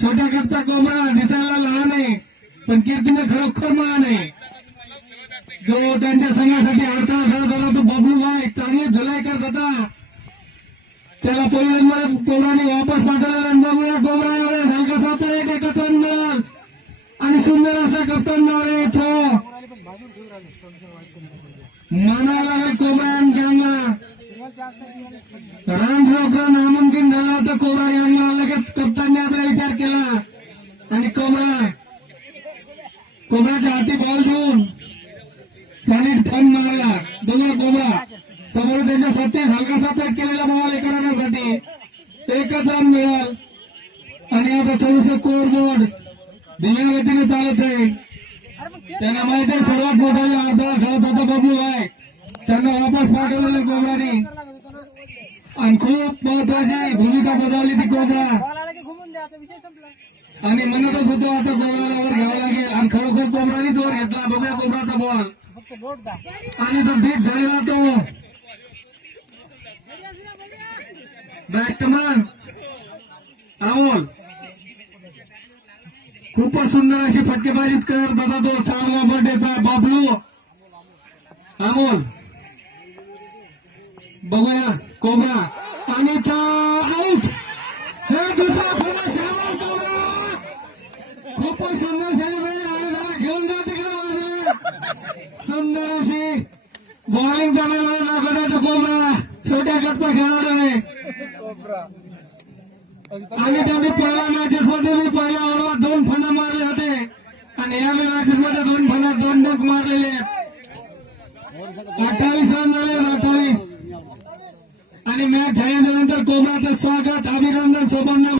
छोट्या गटचा कोंबडा दिसायला लहान आहे पण कीर्तीने खरोखर महान आहे. जो त्यांच्या संघासाठी अडथळा ठरत होता तो बबलू भाई चांगली धुलाई करत होता. त्याला पहिल्यांदा कोंबड्याने वापस पाठवलेला बघूया कोंबडा हलका सापा एक कप्तान मिळाल आणि सुंदर असा कप्तान मिळाले थ्रो म्हणायला कोंबडा यांना रान रोखला नामांकन झाला होता. कोंबडा यांना लगेच कप्तानने आता विचार केला आणि कोंबड्याच्या हाती बॉल देऊन त्याने ठण मारला. दोघा कोंबडा समोर त्यांच्या सत्तेत हलकासा पेट केलेला बॉल एका रनासाठी एकच रन मिळाल आणि आता थोडंसं कोर बोर्ड धीम्या गतीने चालत आहे. त्यांना माहिती आहे सर्वात मोठा अडथळा खेळत होता बबलू भाई. त्यांना वापस पाठवलेलं कोंबड्याने आणि खूप महत्वाची भूमिका बजावली ती कोंबडा आणि म्हणतच होतो आता कोंबड्याला वर घ्यावं लागेल आणि खरोखर कोंबड्यानेच वर घेतला. बघूया कोंबड्याचा बॉल आणि तो बीट झालेला तो बॅट्समन अमोल खूपच सुंदर अशी फटकेबाजीत करत होता तो 6व्या बर्थडेचा बाबलू अमोल. बघूया कोंबडा आणि आउट. हे दुसरा खूपच सुंदर सेलिब्रेट घेऊन जा तिकडे. सुंदर अशी बॉलिंग करायला नागोड्याचा कोंबडा छोट्या गटचा खेळाडू आहे आणि त्यांनी पहिल्या मॅचेस मध्ये मी पहिल्या ओव्हरला 2 फणा मारले होते आणि या मॅचेस मध्ये 2 फणा 2 डोक मारलेले 28 रन झाले 28 आणि मॅच झाल्यानंतर कोंबड्याचं स्वागत अभिनंदन सोबत